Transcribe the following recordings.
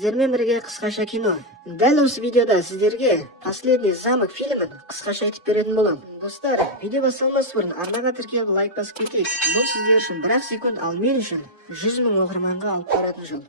Сіздермен бірге қысқаша кино. Дәл осы видеода сіздерге «Последний замок» фильмін қысқаша айтып беретін боламын. Достар, видео басталмас бұрын арнаға тіркеліп лайк басып кетейік. Бұл сіздер үшін 1 секунд, ал мен үшін 100 000 оқырманға алып баратын жол.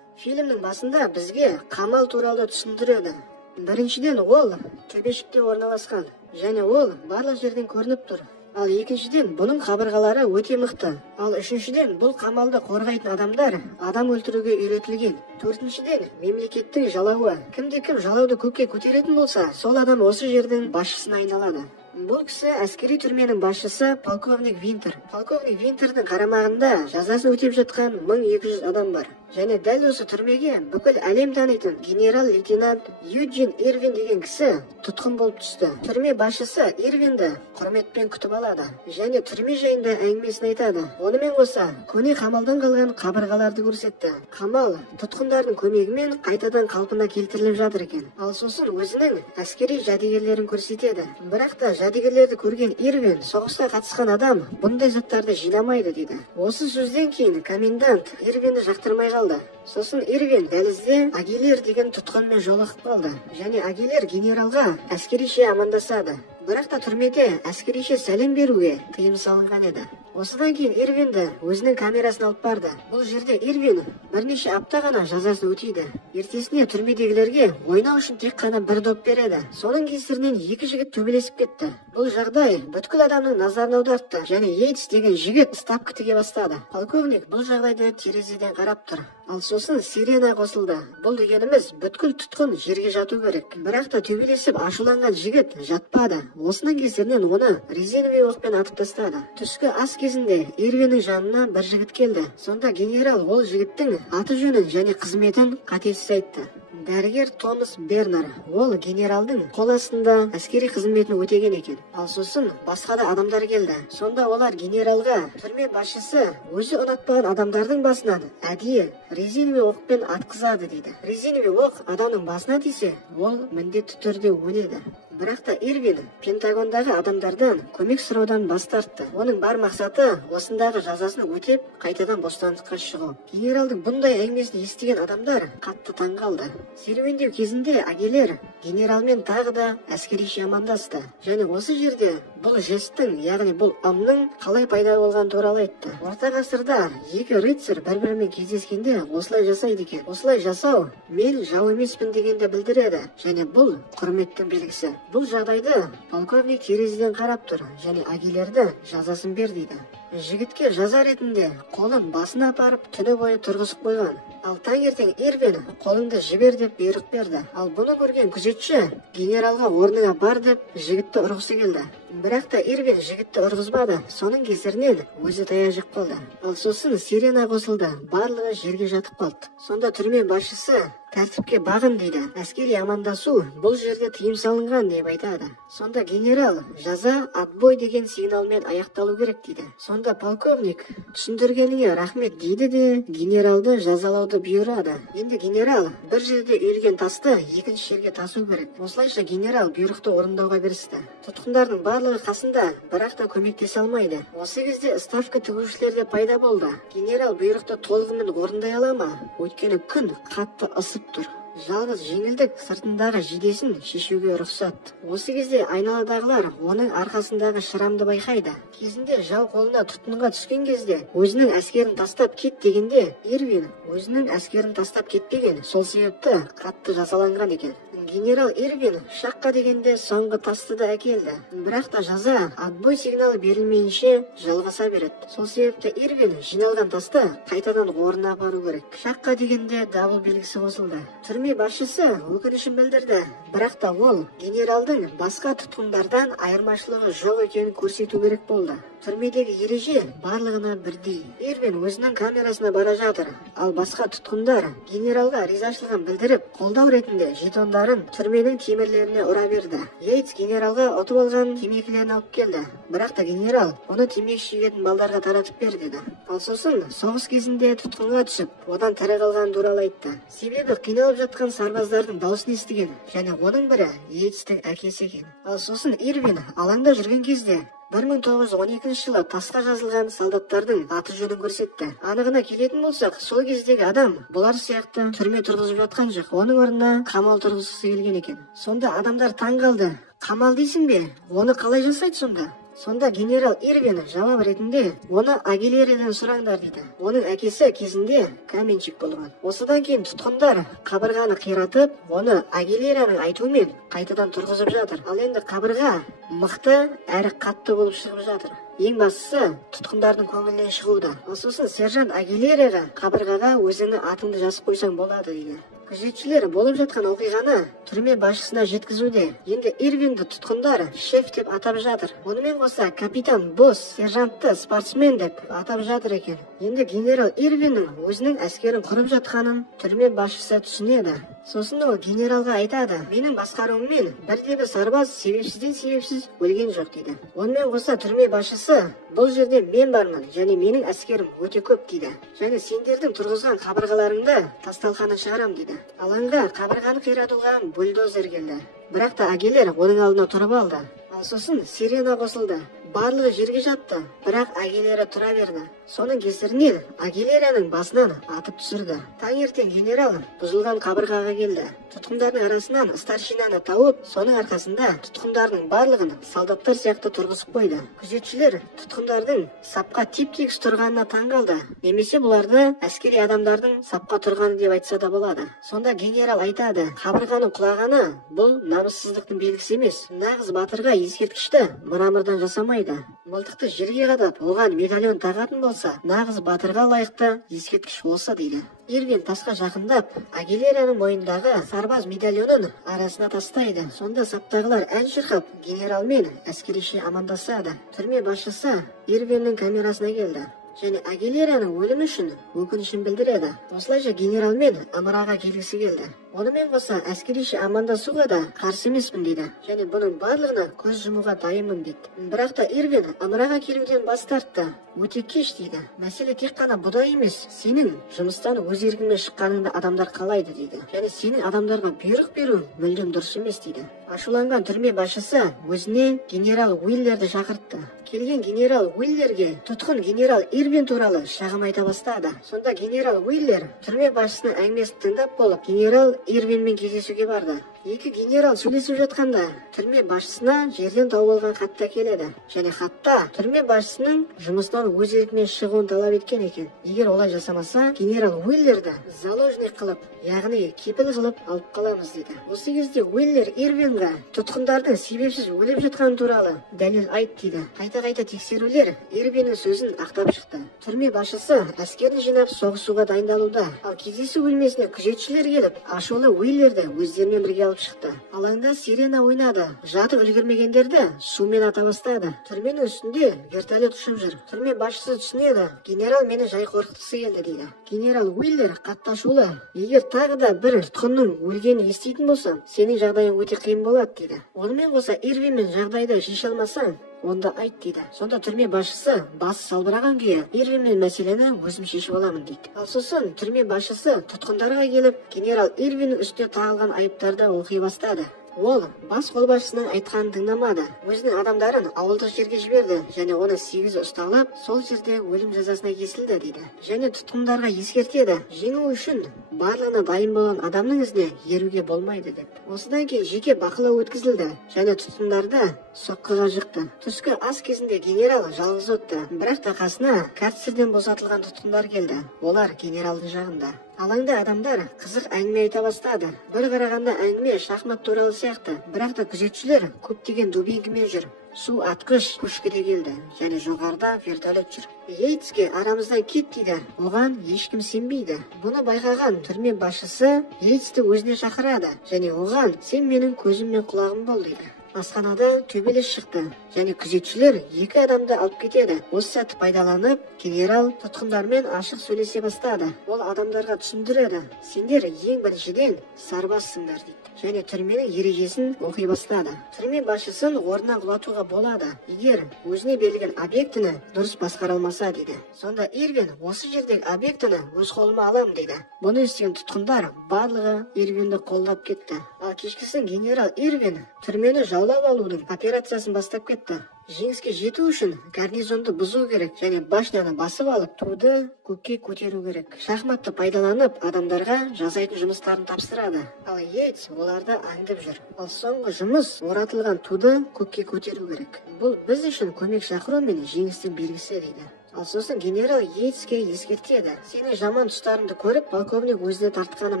Фильмнің басында бізге қамал туралы түсіндіреді. Біріншіден, ол төбешікте орналасқан, және ол барлық жерден көрініп тұр. Ал екіншіден, бұның қабырғалары өте мықты. Ал үшіншіден, бұл қамалды қорғайтын адамдар адам өлтіруге үйретілген. Төртіншіден, мемлекеттің жалауы. Кімде-кім жалауды көкке көтеретін болса, сол адам осы жердің басшысына айналады. Бұл кісі әскери түрменің басшысы полковник Винтер. Полковник Винтердің қарамағында жазасын өтеп жатқан 1200 адам бар. Және дәл осы түрмеге бүкіл әлем танитын генерал-лейтенант Юджин Ирвин деген кісі тұтқын болып түсті. Түрме басшысы Ирвинді құрметпен күтіп алады және түрме жайында әңгімесін айтады. Онымен қоса, көне қамалдан қалған қабырғаларды көрсетті. Қамал тұтқындардың көмегімен қайтадан қалпына келтіріліп жатыр екен. Ал сосын өзінің әскери жәдігерлерін көрсетеді. Бірақ та жәдігерлерді көрген Ирвин, соғысқа қатысқан адам бұндай заттарды жинамайды дейді. Осы сөзден кейін комендант Ирвинді жақтырмай қалды. Сосын Ирвин дәлізде Агилер деген тұтқынмен жолығып қалды. Және Агилер генералға әскерише амандасады. Бірақ та түрмеде әскерише сәлем беруге тыйым салынған еді. Осыдан кейін Ирвинді өзінің камерасын алып барды. Бұл жерде Ирвин бірнеше апта ғана жазасын өтейді. Ертесіне түрмедегілерге ойнау үшін тек қана бір доп береді. Соның кесірінен екі жігіт төбелесіп кетті. Бұл жағдай бүткіл адамның назарын аудартты және Йейтс деген жігіт ставка тіге бастады. Полковник бұл жағдайды терезеден қарап тұр. Ал сосын сирена қосылды. Бұл дегеніміз бүткіл тұтқын жерге жату керек. Бірақ та төбелесіп ашуланған жігіт жатпады. Осының кесірінен оны резиновый оқпен атып тастады. Түскі ас кезінде Ирвиннің жанына бір жігіт келді. Сонда генерал ол жігіттің аты жөнін және қызметін қатесіз айтты. Дәрігер Томас Бернер. Ол генералдың қол астында әскери қызметін өтеген екен. Ал сосын басқа да адамдар келді. Сонда олар генералға түрме басшысы өзі ұнатпаған адамдардың басынан әдейі резиновый оқпен атқызады дейді. Резиновый оқ адамның басына тисе, ол міндетті түрде өледі. Бірақ та Ирвин Пентагондағы адамдардан көмек сұраудан бас тартты. Оның бар мақсаты осындағы жазасын өтеп, қайтадан бостандыққа шығу. Генералдың бұндай әңгімесін естіген адамдар қатты таң қалды. Серуендеу кезінде Агилер генералмен тағы да әскерише амандасты. Және осы жерде бұл жесттің, яғни бұл ымның қалай пайда болған туралы айтты. Орта ғасырда екі рыцарь бір-бірімен кездескенде осылай жасайды екен. Осылай жасау мен жау емеспін дегенді білдіреді. Және бұл құрметтің белгісі. Бұл жағдайды полковник терезеден қарап тұр және Агилерді жазасын бер дейді. Жігітке жаза ретінде қолын басына апарып түні бойы тұрғызып қойған. Ал таңертең Ирвин қолыңды жібер деп бұйрық берді. Ал бұны көрген күзетші генералға орнына бар деп жігітті ұрғысы келді. Бірақ та Ирвин жігітті ұрғызбады. Соның кесірінен өзі таяқ жеп қалды. Ал сосын сирена қосылды. Барлығы жерге жатып қалды. Сонда түрме басшысы тәртіпке бағын дейді. Әскери амандасу бұл жерде тыйым салынған деп айтады. Сонда генерал жаза отбой деген сигналмен аяқталу керек дейді. Сонда полковник түсіндіргеніңе рахмет дейді де генералды жазалауды бұйырады. Енді генерал бір жерде үйілген тасты екінші жерге тасу керек. Осылайша генерал бұйрықты орындауға кірісті. Тұтқындардың барлығы қасында, бірақ та көмектесе алмайды. Осы кезде ставка тігушілер де пайда болды. Генерал бұйрықты толығымен орындай ала ма? Өйткені күн қатты ысып тұр. Жалғыз жеңілдік сыртындағы жидесін шешуге рұқсат. Осы кезде айналадағылар оның арқасындағы шырамды байқайды. Кезінде жау қолына тұтқынға түскен кезде өзінің әскерін тастап кет дегенде Ирвин өзінің әскерін тастап кетпеген. Сол себепті қатты жазаланған екен. Генерал Ирвин шаққа дегенде соңғы тасты да әкелді. Бірақ та жаза отбой сигналы берілмейінше жалғаса береді. Сол себепті Ирвин жиналған тасты қайтадан орнына апару керек. Шаққа дегенде дабыл белгісі қосылды. Түрме басшысы өкінішін білдірді. Бірақ та ол генералдың басқа тұтқындардан айырмашылығы жоқ екенін көрсету керек болды. Түрмедегі ереже барлығына бірдей. Ирвин өзінің камерасына бара жатыр. Ал басқа тұтқындар генералға ризашылығын білдіріп, қолдау ретінде жетондарын түрменің темірлеріне ұра берді. Йейтс генералға ұтып алған темекілерін алып келді. Бірақ та генерал оны темекі шегетін балдарға таратып бер деді. Ал сосын соғыс кезінде тұтқынға түсіп, одан тірі қалған туралы айтты. Себебі қиналып жатқан сарбаздардың дауысын естіген және оның бірі Йейтстің әкесі екен. Ал сосын Ирвин алаңда жүрген кезде 1912 жылы тасқа жазылған солдаттардың аты жөнін көрсетті. Анығына келетін болсақ, сол кездегі адам бұлар сияқты түрме тұрғызып жатқан жоқ. Оның орнына қамал тұрғызғысы келген екен. Сонда адамдар таң қалды. Қамал дейсің бе? Оны қалай жасайды сонда? Сонда генерал Ирвин жауап ретінде оны Агилерадан сұраңдар дейді. Оның әкесі кезінде каменщик болған. Осыдан кейін тұтқындар қабырғаны қиратып, оны Агилераның айтуымен қайтадан тұрғызып жатыр. Ал енді қабырға мықты әрі қатты болып шығып жатыр. Ең бастысы тұтқындардың көңілінен шығуда. Сосын сержант Агилераға қабырғаға өзіңнің атыңды жазып қойсаң болады дейді. Күзетшілер болып жатқан оқиғаны түрме басшысына жеткізуде. Енді Ирвинді тұтқындар шеф деп атап жатыр. Онымен қоса капитан босс, сержантты спортсмен деп атап жатыр екен. Енді генерал Ирвиннің өзінің әскерін құрып жатқанын түрме басшысы түсінеді. Сосын ол генералға айтады: менің басқаруыммен бірде-бір сарбаз себепсіз өлген жоқ дейді. Онымен қоса түрме басшысы: бұл жерде мен бармын және менің әскерім өте көп дейді. Және сендердің тұрғызған қабырғаларыңды тасталқаны шығарам дейді. Алаңға қабырғаны қиратуға бульдозер келді. Бірақ та Агилера оның алдына тұрып алды. Ал сосын сирена қосылды. Барлығы жерге жатты, бірақ Агилера тұра берді. Соның кесірінен Агилераның басынан атып түсірді. Таңертең генерал бұзылған қабырғаға келді. Тұтқындардың арасынан старшинаны тауып, соның арқасында тұтқындардың барлығын солдаттар сияқты тұрғызып қойды. Күзетшілер тұтқындардың сапқа теп-тегіс тұрғанына таң қалды. Немесе бұларды әскери адамдардың сапқа тұрғаны деп айтса да болады. Сонда генерал айтады: қабырғаның құлағаны бұл намыссыздықтың белгісі емес. Нағыз батырға ескерткішті мрамордан жасамайды. Мылтықты жерге қадап, оған медальон тағатын болса, нағыз батырға лайықты ескерткіш болса дейді. Ирвин тасқа жақындап, Агилераның мойнындағы сарбаз медальонын арасына тастайды. Сонда саптағылар ән шырқап, генералмен әскеріше амандасады. Түрме басшысы Ирвиннің камерасына келді және Агилераның өлімі үшін өкінішін білдіреді. Осылайша генералмен ымыраға келгісі келді. Онымен қоса әскеріше амандасуға да қарсы емеспін дейді. Және бұның барлығына көз жұмуға дайынмын дейді. Бірақ та Ирвин ымыраға келуден бас тартты. Өте кеш дейді. Мәселе тек қана бұда емес, сенің жұмыстан өз еркіңмен шыққаныңды адамдар қалайды дейді. Және сенің адамдарға бұйрық беру мүлдем дұрыс емес дейді. Ашуланған түрме басшысы өзіне генерал Уиллерді шақыртты. Келген генерал Уиллерге тұтқын генерал Ирвин туралы шағым айта бастады. Сонда генерал Уиллер түрме басшысының әңгімесін тыңдап болып, генерал Ирвинмен кездесуге барды. Екі генерал сөйлесіп жатқанда түрме басшысына жерден тауып алған хатта келеді. Және хатта түрме басшысының жұмыстан өз еркімен шығуын талап еткен екен. Егер олай жасамаса, генерал Уиллерді заложник қылып, яғни кепіл қылып алып қаламыз дейді. Осы кезде Уиллер Ирвинға тұтқындардың себепсіз өліп жатқаны туралы дәлел айт дейді. Қайта тексерулер Ирвиннің сөзін ақтап шықты. Түрме басшысы әскерін жинап соғысуға дайындалуда. Ал кездесу бөлмесіне күзетшілер келіп, ашулы Уиллерді өздерімен бірге алып шықты. Алаңда сирена ойнады. Жатып үлгермегендерді сумен ата бастады. Түрменің үстінде вертолет ұшып жүр. Түрме басшысы түсінеді: генерал мені жай қорқытқысы келді дейді. Генерал Уиллер қатты ашулы: егер тағы да бір тұтқынның өлгенін еститін болсам, сенің жағдайың өте қиын болады дейді. Онымен қоса Ирвинмен жағдайды шеше алмасаң, онда айт дейді. Сонда түрме басшысы басы салбыраған күйі: Ирвинмен мәселені өзім шешіп аламын дейді. Ал сосын түрме басшысы тұтқындарға келіп, генерал Ирвиннің үстіне тағылған айыптарды оқи бастады. Ол бас қолбасшысының айтқанын тыңдамады. Өзінің адамдарын ауылдық жерге жіберді және оны 8 ұсталып, сол жерде өлім жазасына кесілді дейді. Және тұтқындарға ескертеді: жеңу үшін барлығына дайын болған адамның ізіне еруге болмайды деп. Осыдан кейін жеке бақылау өткізілді және тұтқындарды соққыға жықты. Түскі ас кезінде генерал жалғыз отты. Бірақ та қасына карцерден босатылған тұтқындар келді. Олар генералдың жағында. Алаңда адамдар қызық әңгіме айта бастады. Бір қарағанда әңгіме шахмат туралы сияқты. Бірақ та күзетшілер көптеген дубинкімен жүр. Су атқыш пушкаде келді және жоғарыда вертолет жүр. Йейтске арамыздан кет дейді. Оған ешкім сенбейді. Бұны байқаған түрме басшысы Йейтсті өзіне шақырады және оған: сен менің көзім мен құлағым бол дейді. Асханада төбелес шықты және күзетшілер екі адамды алып кетеді. Осы сәтті пайдаланып, генерал тұтқындармен ашық сөйлесе бастады. Ол адамдарға түсіндіреді: сендер ең біріншіден сарбазсыңдар дейді. Және түрменің ережесін оқи бастады. Түрме басшысын орнынан құлатуға болады, егер өзіне берілген объектіні дұрыс басқара алмаса дейді. Сонда Ирвин: осы жердегі объектіні өз қолыма алам дейді. Бұны естіген тұтқындар барлығы Ирвинді қолдап кетті. Ал кешкісін генерал Ирвин түрмені жаулап алудың операциясын бастап кетті. Жеңіске жету үшін гарнизонды бұзу керек және башняны басып алып, туды көкке көтеру керек. Шахматты пайдаланып, адамдарға жасайтын жұмыстарын тапсырады. Ал Йейтс оларды аңдып жүр. Ал соңғы жұмыс оратылған туды көкке көтеру керек. Бұл біз үшін көмек шақыру мен жеңістің белгісі дейді. Ал сосын генерал Йейтске ескертеді. Сенің жаман тұстарыңды көріп, полковник өзіне тартқанын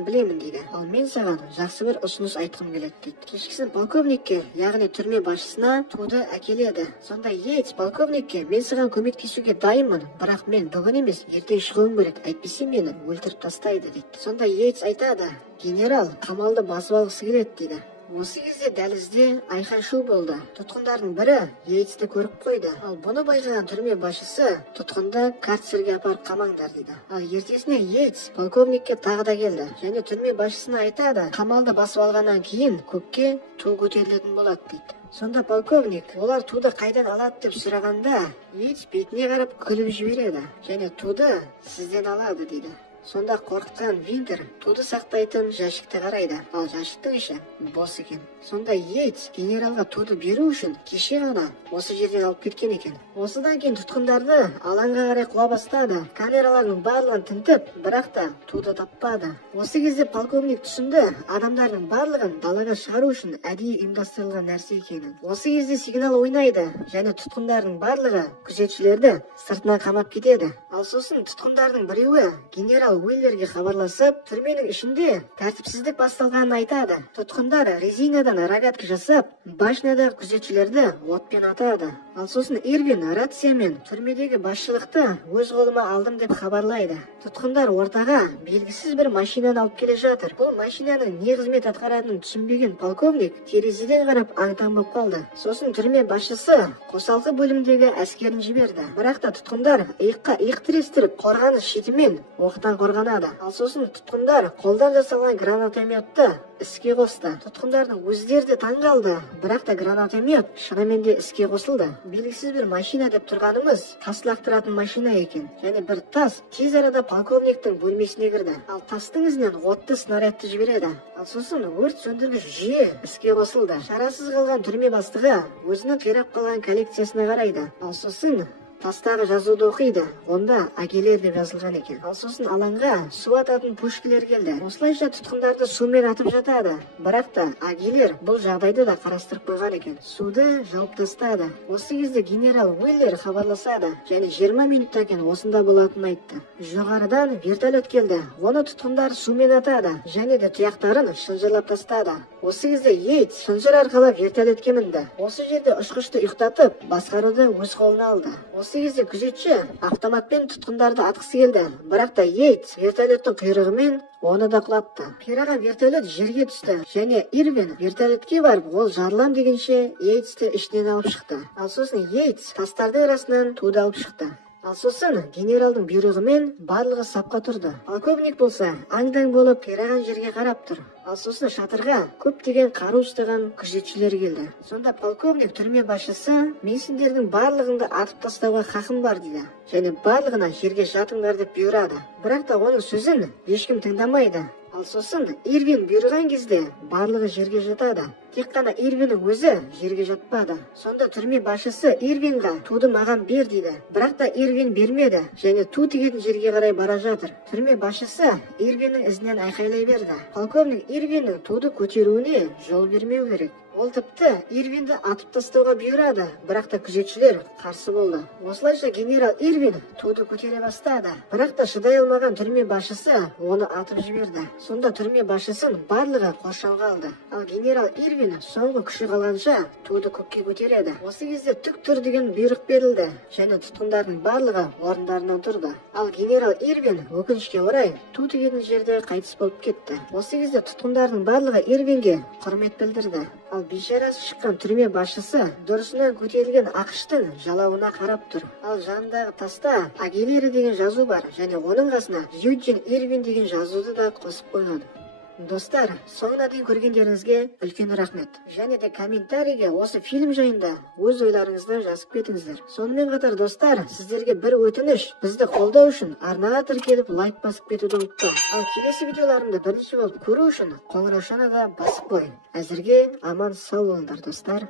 білемін дейді. Ал мен саған жақсы бір ұсыныс айтқым келеді дейді. Кешкісін полковникке, яғни түрме басшысына туды әкеледі. Сонда Йейтс полковникке, мен саған көмектесуге дайынмын, бірақ мен бүгін емес, ертең шығуым керек, әйтпесе мені өлтіріп тастайды дейді. Сонда Йейтс айтады, генерал қамалды басып алғысы келеді дейді. Осы кезде дәлізде айқай-шу болды. Тұтқындардың бірі Йейтсті көріп қойды. Ал бұны байқаған түрме басшысы тұтқынды карцерге апарып қамаңдар дейді. Ал ертесіне Йейтс полковникке тағы да келді және түрме басшысына айтады, қамалды басып алғаннан кейін көкке ту көтерілетін болады дейді. Сонда полковник, олар туды қайдан алады деп сұрағанда, Йейтс бетіне қарап күліп жібереді және туды сізден алады дейді. Сонда қорқытқан Винтер туды сақтайтын жәшікті қарайды, ал жәшіктің іші бос екен. Сонда Йейтс генералға туды беру үшін кеше ғана осы жерден алып кеткен екен. Осыдан кейін тұтқындарды алаңға қарай қуа бастады. Камералардың барлығын тінтіп, бірақ та туды таппады. Осы кезде полковник түсінді, адамдардың барлығын далаға шығару үшін әдейі ұйымдастырылған нәрсе екенін. Осы кезде сигнал ойнайды және тұтқындардың барлығы күзетшілерді сыртынан қамап кетеді. Ал сосын тұтқындардың біреуі генерал Уиллерге хабарласып, түрменің ішінде тәртіпсіздік басталғанын айтады. Тұтқындар резинадан рогатка жасап, башнядағы күзетшілерді отпен атады. Ал сосын Ирвин рациямен түрмедегі басшылықты өз қолыма алдым деп хабарлайды. Тұтқындар ортаға белгісіз бір машинаны алып келе жатыр. Бұл машинаның не қызмет атқаратынын түсінбеген полковник терезеден қарап аң-таң болып қалды. Сосын түрме басшысы қосалқы бөлімдегі әскерін жіберді. Бірақ та тұтқындар иыққа иық тірестіріп, қорғаныс шетімен оқтан қорғанады. Ал сосын тұтқындар қолдан жасалған гранатометті іске қосты. Тұтқындардың өздері де таң қалды, бірақ та гранатомет шынымен де іске қосылды. Белгісіз бір машина деп тұрғанымыз тас лақтыратын машина екен. Және бір тас тез арада полковниктің бөлмесіне кірді. Ал тастың ізінен отты снарядты жібереді. Ал сосын өрт сөндіргіш жүйе іске қосылды. Шарасыз қалған түрме бастығы өзінің қирап қалған коллекциясына қарайды. Ал сосын тастағы жазуды оқиды. Онда Агилер деп жазылған екен. Ал сосын алаңға су ататын пушкілер келді. Осылайша тұтқындарды сумен атып жатады. Бірақ та Агилер бұл жағдайды да қарастырып қойған екен. Суды жауып тастады. Осы кезде генерал Уиллер хабарласады және 20 минуттан кейін осында болатынын айтты. Жоғарыдан вертолет келді. Оны тұтқындар сумен атады және де тұяқтарын шынжырлап тастады. Осы кезде Йейтс шынжыр арқылы вертолетке мінді. Осы жерде ұшқышты ұйықтатып, басқаруды өз қолына алды. Осы кезде күзетші автоматпен тұтқындарды атқысы келді, бірақ та Йейтс вертолеттің құйрығымен оны да құлатты. Қираған вертолет жерге түсті және Ирвин вертолетке барып, ол жарылам дегенше Йейтсті ішінен алып шықты. Ал сосын Йейтс тастардың арасынан туды алып шықты. Ал сосын генералдың бұйрығымен барлығы сапқа тұрды. Полковник болса аңдаң болып қираған жерге қарап тұр. Ал сосын шатырға көптеген қару ұстаған күзетшілер келді. Сонда полковник түрме басшысы, мен сендердің барлығыңды атып тастауға хақым бар дейді. Және барлығына жерге жатыңдар деп бұйырады. Бірақ та оның сөзін ешкім тыңдамайды. Ал сосын Ирвин бұйырған кезде барлығы жерге жатады. Тек қана Ирвиннің өзі жерге жатпады. Сонда түрме басшысы Ирвинға туды маған бер дейді. Бірақ та Ирвин бермеді және ту тигетін жерге қарай бара жатыр. Түрме басшысы Ирвиннің ізінен айқайлай берді. Полковник Ирвиннің туды көтеруіне жол бермеу керек. Ол тіпті Ирвинді атып тастауға бұйырады, бірақ та күзетшілер қарсы болды. Осылайша генерал Ирвин туды көтере бастады. Бірақ та шыдай алмаған түрме басшысы оны атып жіберді. Сонда түрме басшысын барлығы қоршауға алды. Ал генерал Ирвин соңғы күші қалғанша туды көкке көтереді. Осы кезде түк тұр деген бұйрық берілді және тұтқындардың барлығы орындарынан тұрды. Ал генерал Ирвин өкінішке орай ту тигетін жерде қайтыс болып кетті. Осы кезде тұтқындардың барлығы Ирвинге құрмет білдірді. Ал бейшарасы шыққан түрме басшысы дұрысынан көтерілген ақштың жалауына қарап тұр. Ал жанындағы таста Агилера деген жазу бар және оның қасына Юджин Ирвин деген жазуды да қосып қойған. Достар, соңына дейін көргендеріңізге үлкен рахмет. Және де комментарийге осы фильм жайында өз ойларыңызды жазып кетіңіздер. Сонымен қатар достар, сіздерге бір өтініш, бізді қолдау үшін арнаға тіркеліп лайк басып кетуді ұмытпа. Ал келесі видеоларымды бірінші болып көру үшін қоңыраушаны да басып қой. Әзірге аман сау болыңдар достар.